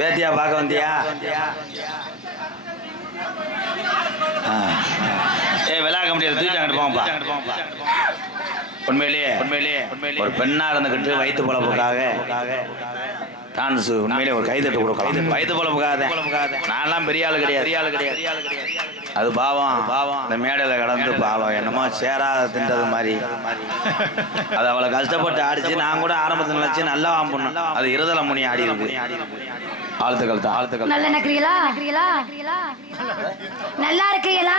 பேத்தியா பார்க்க வந்தியா? விழா கமிட்டியில் தூக்கிட்டு போங்கப்பா. உண்மையிலேயே ஒரு பெண்ணா இருந்துகிட்டு வயிற்று பொழப்புக்காக டான்ஸ் உண்மையிலே ஒரு கைதட்டு கொடுக்கலாம். வயிற்று பொழப்புக்காக நான்லாம் பெரிய ஆளு கிடையாது. அது பாவம் இந்த மேடையில கடந்து பாவம் என்னமோ சேராத தின்றது மாதிரி அது அவளை கஷ்டப்பட்டு ஆடிச்சு. நான் கூட ஆரம்பத்தில் நினைச்சு நல்லா வாம்பணும். அது இருதலை முனி ஆடி இருக்கு. ஆழ்த்துக்கள் தான். ஆழ்த்துக்கள். நல்லா நக்கிறீங்களா? நல்லா இருக்கீங்களா?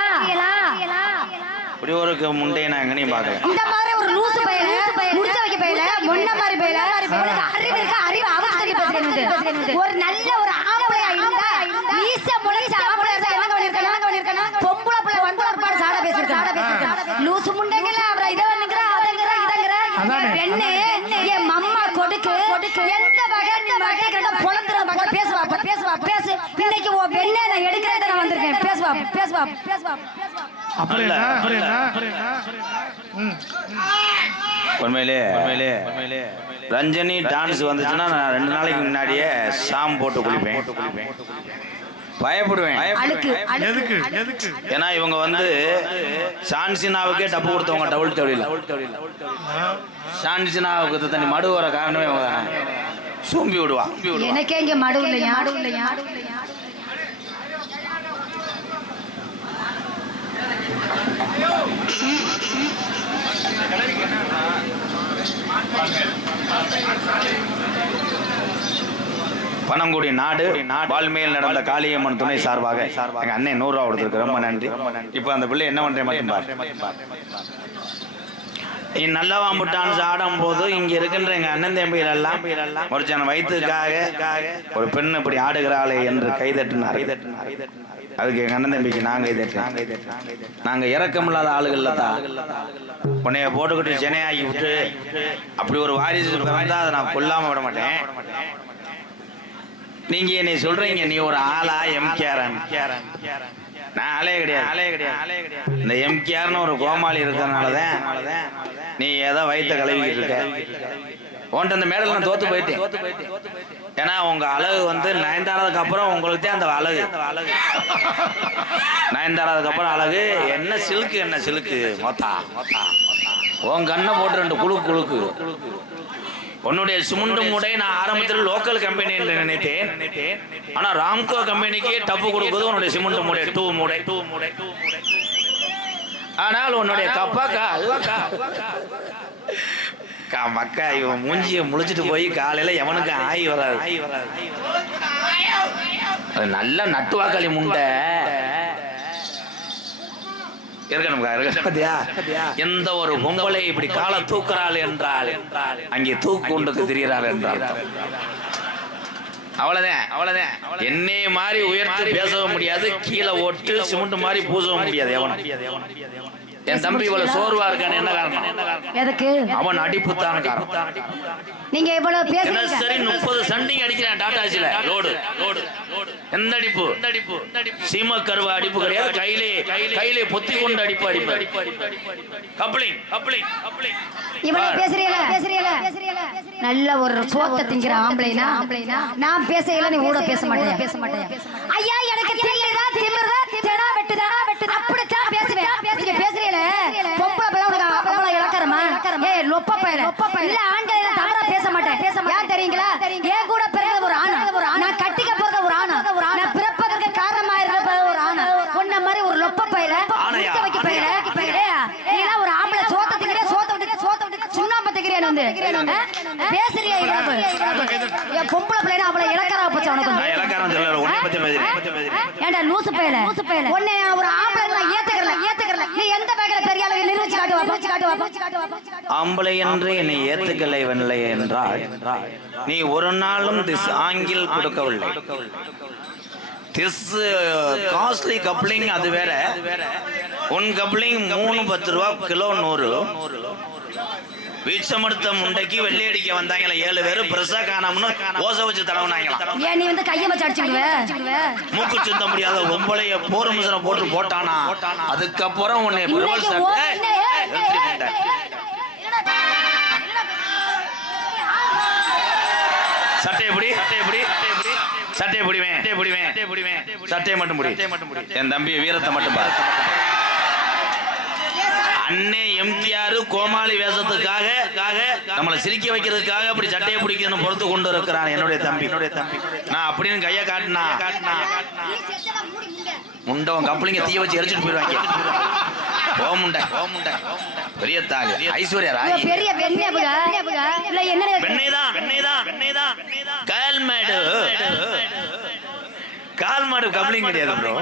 இப்படி ஒரு முண்டையை நான் எங்கனையும் பார்க்கல. இந்த மாதிரி ஒரு லூசு பையல முடிச்ச வைக்க பையல முன்ன மாதிரி பையல அறிவு இருக்க அறிவு அவசரத்தை பேசுறது. ஒரு நல்ல ஒரு ஆம்பளையா இருந்தா மீச முளைச்ச ஆம்பளையா இருந்தா என்ன பண்ணிருக்கணும்? பொம்பளை பிள்ளை வந்து ஒரு பாடு சாட பேசிருக்கான். லூசு முண்டைங்கள அவரை இதை நிக்கிற அதங்கிற பெண்ணு என் மம்மா கொடுக்கு எந்த வகை நீ வகைக்கிறத பொழந்துற மகன் பேசுவா பேசு. இன்னைக்கு உன் பெண்ணை நான் எடுக்கிறத நான் வந்திருக்கேன். பேசுவா உண்மையிலே ரஞ்சனி டான்ஸ் வந்துச்சுன்னா நான் 2 நாளைக்கு முன்னாடியே ஷாம் போட்டு குளிப்பேன். பயப்படுவேன். ஏன்னா இவங்க வந்து சான்சினாவுக்கே டப்பு கொடுத்தவங்க. டபுள் தொழில் சான்சினாவுக்கு தண்ணி மடு வர காரணமே இவங்க தானே. சூம்பி விடுவா. எனக்கே இங்க மடு இல்லையா? பனங்குடி நாடு வால்மேல் நடந்த காளியம்மன் துணை சார்பாக எங்க அண்ணன் 100 ரூபா கொடுத்துருக்கு. ரொம்ப நன்றி. இப்ப அந்த பிள்ளை என்ன பண்றேன் மட்டும் பாரு. நீ நல்லா வாம்பிட்டான்னு ஆடும் போது இங்க இருக்கின்ற எங்க அண்ணன் தம்பிகள் எல்லாம் ஒரு ஜன வயிற்றுக்காக ஒரு பெண் இப்படி ஆடுகிறாளே என்று கைதட்டினார். அதுக்கு எங்க அண்ணன் தம்பிக்கு நாங்க கைதட்டுறோம். நாங்க இறக்கமில்லாத ஆளுகள்ல தான் உன்னைய போட்டுக்கிட்டு சென்னையாகி விட்டு அப்படி ஒரு வாரிசு பிறந்தா அதை நான் கொல்லாம விட மாட்டேன். நீங்க என்னை சொல்றீங்க நீ ஒரு ஆளா எம்கேஆர். நான் ஆளே கிடையாது. இந்த எம்கேஆர்னு ஒரு கோமாளி இருக்கிறதுனாலதான் நீ ஏதோ வயிற்ற கழுவிக்கிட்டு இருக்க. உன்ட்டு அந்த மேடல் நான் தோத்து போயிட்டேன். ஏன்னா உங்க அழகு வந்து நயன்தாராதுக்கு அப்புறம் உங்களுக்கு தான் அந்த அழகு. நயன்தாராதுக்கு அப்புறம் அழகு என்ன சிலுக்கு மொத்தா உன் கண்ணை போட்டு 2 குழுக்கு. உன்னுடைய சுமுண்டு மூடை நான் ஆரம்பத்தில் லோக்கல் கம்பெனி என்று நினைத்தேன். ஆனா ராம்கோ கம்பெனிக்கு டப்பு கொடுக்குது உன்னுடைய சிமெண்ட் மூடை 2 மூடை. ஆனால் உன்னுடைய மக்கா இவன் மூஞ்சியை முழிச்சிட்டு போய் காலையில எவனுக்கு ஆகி வராது. நல்ல நட்டுவாக்காளி முண்டை எந்த ஒரு பொம்பளை இப்படி காலை தூக்குறாள் என்றால் அங்கே தூக்குண்டுக்கு திரிகிறாள் என்றால் அவ்வளவுதான். என்னை மாதிரி உயர்த்து பேசவும் முடியாது, கீழே ஓட்டு சிமெண்ட் மாதிரி பூசவும் முடியாது. என் தம்பி இவ்வளவு சோர்வா இருக்கான்னு என்ன காரணம்? எதுக்கு? அவன் அடிப்புத்தான காரணம். நீங்க இவ்வளவு பேசுறீங்க. சரி 30 சண்டிங் அடிக்கிறான் டாடாசில லோடு. எந்த அடிப்பு? சீம கருவா அடிப்பு கிடையாது. கையிலே பொத்தி கொண்டு அடிப்பு. கப்ளிங். இவ்வளவு பேசுறீல நல்ல ஒரு சோத்த திங்கிற ஆம்பளைனா நான் பேசையில நீ கூட பேச மாட்டேன். ஐயா எனக்கு தெரியலடா திமிர்றா தெடா வெட்டுதா அப்படிதான் பேசுவேன். நீங்க பேசுறீல பொம்பளை பிள்ளை உனக்கு அவளை இளக்கறமா? ஏய் லொப்ப பையல இல்ல ஆண்களை தவறா பேச மாட்டேன். ஏன் தெரியுங்களா? ஏன் கூட பிறந்த ஒரு ஆண், நான் கட்டிக்க போறத ஒரு ஆண், நான் பிறப்பதற்கு காரணமா இருக்க ஒரு ஆண். உன்ன மாதிரி ஒரு லொப்ப பையல வைக்க பையல நீங்க ஒரு ஆம்பளை சோத்த திங்கிற சோத்த விட்டு சுண்ணாம்பு திங்கிறேன் வந்து பேசுறியா? என் பொம்பளை பிள்ளைனா அவளை இளக்கறா போச்சு உனக்கு. ஏண்டா லூசு பையல உன்னை ஒரு ஆம்பளை நான் ஏத்துக்கறல. நீ எந்த வகையில பெரிய அளவில் நிரூபிச்சு காட்டுவா? ஆம்பளை என்று என்னை ஏத்துக்கலை வெள்ளை என்றால் நீ ஒரு நாளும் திஸ் ஆங்கில் கொடுக்கவில்லை. திஸ் காஸ்ட்லி கப்ளிங் அது வேற. உன் கப்ளிங் 3-10 ரூபா கிலோ 100. வீச்சமடுத்த முண்டைக்கு வெள்ளை அடிக்க வந்தாங்களா 7 பேரு பிரசா காணாமனு ஓசை வச்சு தடவுனாங்களா. ஏன் நீ வந்து கைய வச்சு அடிச்சுடுவே? மூக்கு சுத்த முடியாத ஒம்பளைய போர் மிஷனை போட்டானா. அதுக்கப்புறம் உன்னை சட்டையை பிடி சட்டையை பிடிவேன் சட்டையை மட்டும் பிடி. என் தம்பி வீரத்தை மட்டும் பாரு. அண்ணே எம்ஜிஆர் கோமாளி வேஷத்துக்காக நம்மளை சிரிக்க வைக்கிறதுக்காக அப்படி சட்டையை பிடிக்கணும் பொறுத்து கொண்டு இருக்கிறான் என்னுடைய தம்பி. நான் அப்படின்னு கையை காட்டினா முண்டவன் கப்பலிங்க தீய வச்சு எரிச்சிட்டு போயிடுவாங்க. ஓமுண்டை பெரிய தாலி ஐஸ்வர்யா ராய் கால் மாடு கப்பலிங் கிடையாது ப்ரோ.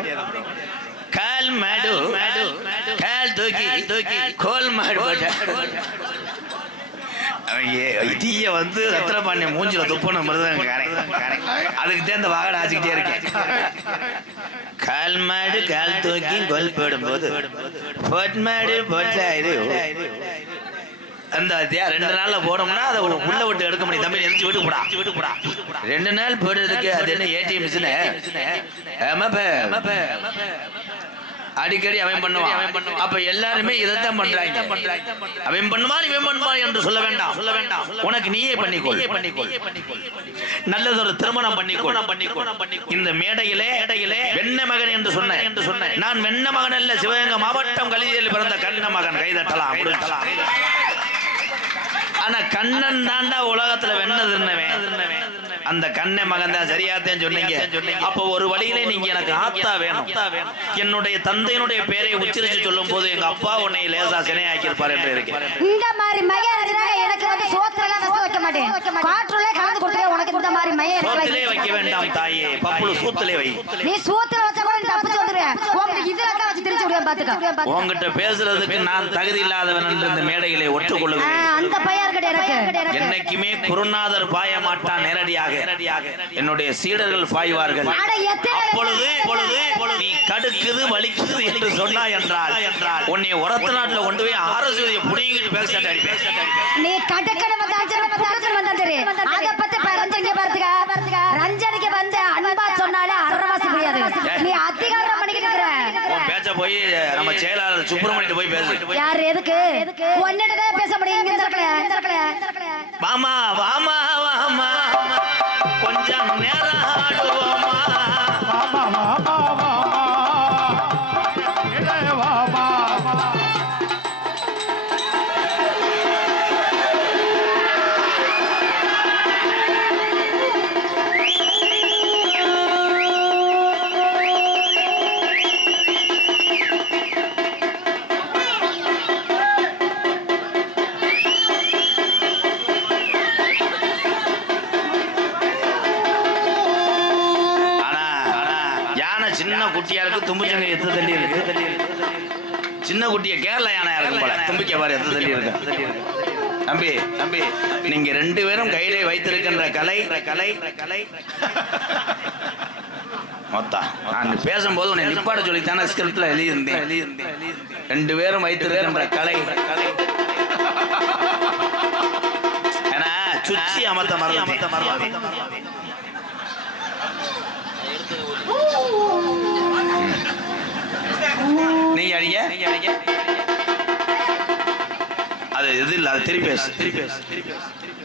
கால் மாடு கால் தூக்கி கோல் மாடு தீய வந்து ரத்னபாண்டிய மூஞ்சில துப்பணும் அதுக்கு தான் இந்த வாகனம் ஆச்சுக்கிட்டே இருக்கேன். கால் மாடு கால் தூக்கி கோல் போடும் போது மாடு போட்டாயிரு அந்த 2 நாள்ல போனோம்னா அதை உள்ள விட்டு எடுக்க முடியும். தம்பி எரிச்சு விட்டு போடா 2 நாள் போடுறதுக்கு அது என்ன ஏடிஎம் மிஷினு அடிக்கடி அவன் பண்ணுவான். அப்ப எல்லாருமே இதைத்தான் பண்றாங்க. அவன் பண்ணுவான் இவன் பண்ணுவான் என்று சொல்ல வேண்டாம். உனக்கு நீயே பண்ணிக்கொள். நல்லதொரு திருமணம் பண்ணிக்கொள். இந்த மேடையிலே வெண்ண மகன் என்று சொன்ன நான் வெண்ண மகன் அல்ல, சிவகங்கை மாவட்டம் கலிதியில் பிறந்த கண்ண மகன். கைதட்டலாம். ஆனா கண்ணன் தாண்டா உலகத்துல வெண்ணதுன்னவன். அந்த கண்ணை மகன் தான் சரியாத்தான் சொன்னீங்க. அப்போ ஒரு வழியிலே நீங்க எனக்கு ஆத்தா வேணும். என்னுடைய தந்தையினுடைய பேரை உச்சரிச்சு சொல்லும் போது எங்க அப்பா உன்னை லேசா சினையாக்கி இருப்பார் என்று இருக்கேன். இந்த மாதிரி மகன் எனக்கு வந்து சோத்துல வைக்க மாட்டேன். காற்றுல கலந்து கொடுத்தே உனக்கு இந்த மாதிரி மகன் சோத்திலே வைக்க வேண்டாம் தாயே, பப்புளு சூத்திலே வை. நீ சோத்துல வச்சா கூட தப்பிச்சு வந்துருவேன். உங்களுக்கு இதுல தான் வச்சு திருச்சி விடுவேன் பாத்துக்க. உன்கிட்ட பேசுறதுக்கு நான் தகுதி இல்லாதவன் என்று இந்த மேடையிலே ஒற்றுக்கொள்ளுகிறேன். அந்த பையன் கிடையாது. என்னைக்குமே குருநாதர் பாய மாட்டான் நேரடியாக. என்னுடைய சீடர்கள் பாய்வார்கள். அப்பொழுது நீ கடுக்குது வலிக்குது என்று சொன்னா என்றால் உன்னை உரத்த நாட்டுல கொண்டு போய் ஆரசுவதியை புடிங்கிட்டு பேசிட்டு அடிப்பேன். நீ கடுக்கணும் அதை பத்தி ரஞ்சனிக்கு வந்து அன்பா சொன்னாலே அறவாசி முடியாது. நீ அதிகாரம் பண்ணிக்கிட்டு இருக்கிற பேச்ச போய் நம்ம செயலாளர் சுப்பிரமணியிட்ட போய் பேசு. யாரு எதுக்கு ஒன்னிட்டதான் பேச முடியும். வாமா கொஞ்சம் நேரம் ஆடுவோமா. குட்டியா இருக்கு, தும்பிச்சங்க எத்து தள்ளி இருக்கு. சின்ன குட்டிய கேரளா யானையா இருக்கும் போல, தும்பிக்க பாரு எத்து தள்ளி இருக்கு. தம்பி நீங்க 2 பேரும் கையிலே வைத்திருக்கின்ற கலை மொத்தம் நான் பேசும்போது உன்னை நிப்பாட சொல்லித்தான ஸ்கிரிப்ட்ல எழுதியிருந்தேன். 2 பேரும் வைத்திருக்கின்ற கலை ஏன்னா சுச்சி அமர்த்த மரம் நீங்க அடிங்க அது எது இல்ல, அது திருப்பி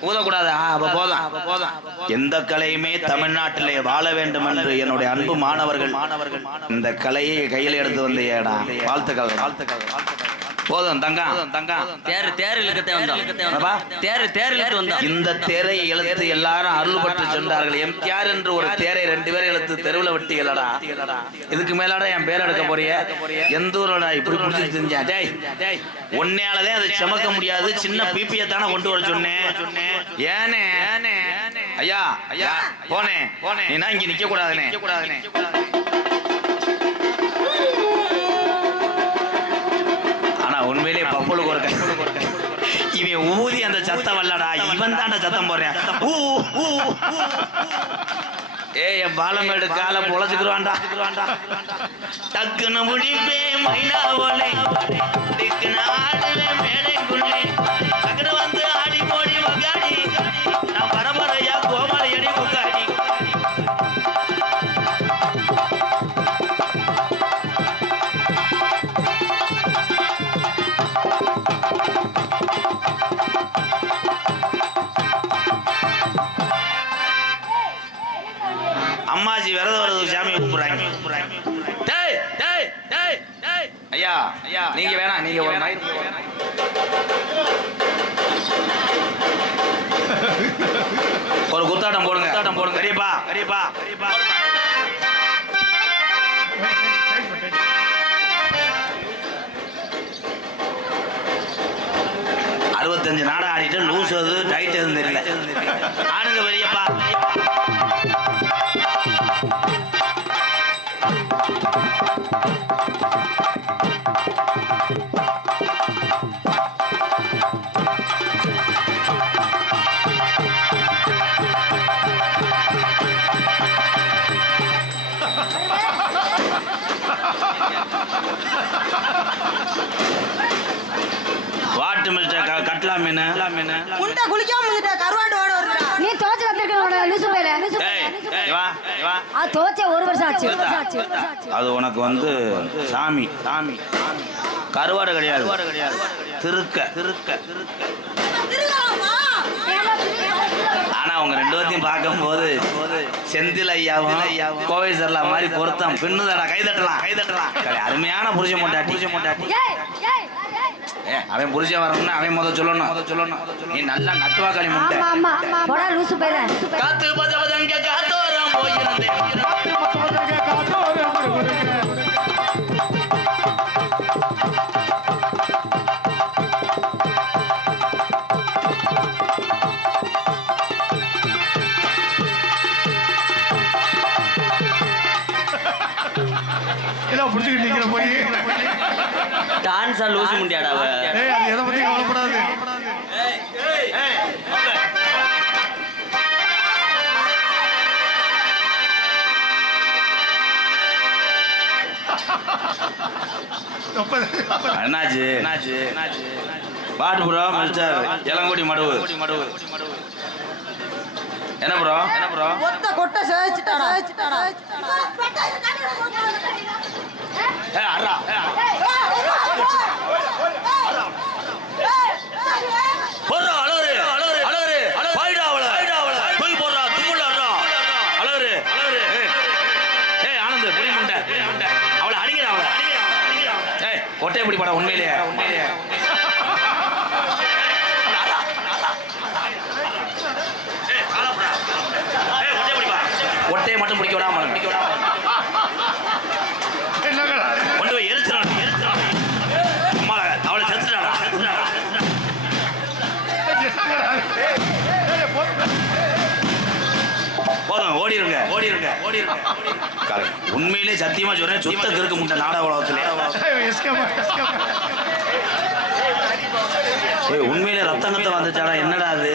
ஊதக்கூடாது. போதும். எந்த கலையுமே தமிழ்நாட்டிலே வாழ வேண்டும் என்று என்னுடைய அன்பு மாணவர்கள் இந்த கலையை கையில் எடுத்து வந்து வாழ்த்துக்கள். போதும் தங்கா தேர் இழுக்கத்தே வந்தோம். இந்த தேரை இழுத்து எல்லாரும் அருள் பட்டு சொன்னார்கள். எம்ஜிஆர் என்று ஒரு தேரை 2 பேரை இழுத்து தெருவில் விட்டீங்களடா. இதுக்கு மேலாட என் பேர் எடுக்க போறிய? எந்த ஊரோட இப்படி புடிச்சு தெரிஞ்சா? டேய் உன்னையாலதான் அதை சுமக்க முடியாது. சின்ன பிபியை தானே கொண்டு வர சொன்னேன். ஏனே ஐயா போனேன் நீனா இங்க நிக்க கூடாதுனே. உண்மையிலே பப்புளுக்கு ஒரு இவன் ஊதி அந்த சத்தம் வரலடா, இவன் தாண்ட சத்தம் போடுறேன். என் பாலமேடு கால பொழைச்சுக்குருவான்டா. டக்குன்னு முடிப்பே மைனாவோலே மேடைக்குள்ளே டக்குனு வந்து ஆடி போடி வகாடி நான் பரம்பரையா கோமாளி அடி முக்காடி. அம்மாஜி விரதம் வருது சாமியை கூப்பிடுறாங்க. டேய் டேய் டேய் டேய் ஐயா ஐயா நீங்க வேணாம், நீங்க ஒரு மைக் ஒரு குத்தாட்டம் போடுங்க, குத்தாட்டம் போடுங்க. பெரியப்பா பெரியப்பா பெரியப்பா 65 நாடா ஆடிட்டு லூஸ் அது டைட் எதுவும் தெரியல. ஆடுங்க பெரியப்பா. வாட்டு மிஸ்டர் கட்லா மீன் முண்டை குளிக்காம வந்துட்ட கருவாடு ஓட வருதுடா. நீ தோச்சு வந்திருக்க லூசு பேல தோச்சே 1 வருஷம் ஆச்சு. அது உனக்கு வந்து சாமி சாமி கருவாடு கிடையாது, திருக்க திருக்க திருக்க. ஆனா அவங்க 2 பேத்தையும் பார்க்கும்போது செந்தில் ஐயாவும் கோவை சரலா மாதிரி பொருத்தம். பின்னுதடா, கைதட்டலாம் கைதட்டலாம். அருமையான புருஷன் மொட்டாட்டி. அவன் புருஷன் வரணும்னா அவன் முதல் சொல்லணும். நீ நல்லா நட்டுவா களி முட்டை. போடா லூசு பேல. காத்து பதவதங்க காத்தோரம் போயிருந்தேன். புடிச்சுக்கிட்டு நிக்கிற போய் டான்ஸா லூசு முண்டியாடா அவ. ஏய் அது எதை பத்தி கவலைப்படாது. என்னாச்சு பாட்டு ப்ரோ மிஸ்டர் இளங்குடி மடுவு. என்ன ப்ரோ ஒத்த கொட்டை சேச்சிட்டாடா. கொட்டை எப்படி படம் உண்மையிலேயே ஒட்டையை மட்டும் பிடிக்க விடாம கொண்டு போய் எரிச்சிடான். அம்மா அவளை செத்துட்டாடா. போதும் ஓடிருங்க. உண்மையிலே சத்தியமா சொல்றேன், சுத்த கிறுக்கு முட்டை நாடக உலகத்துல. உண்மையிலே ரத்தங்கத்தை வந்துச்சாடா. என்னடா அது?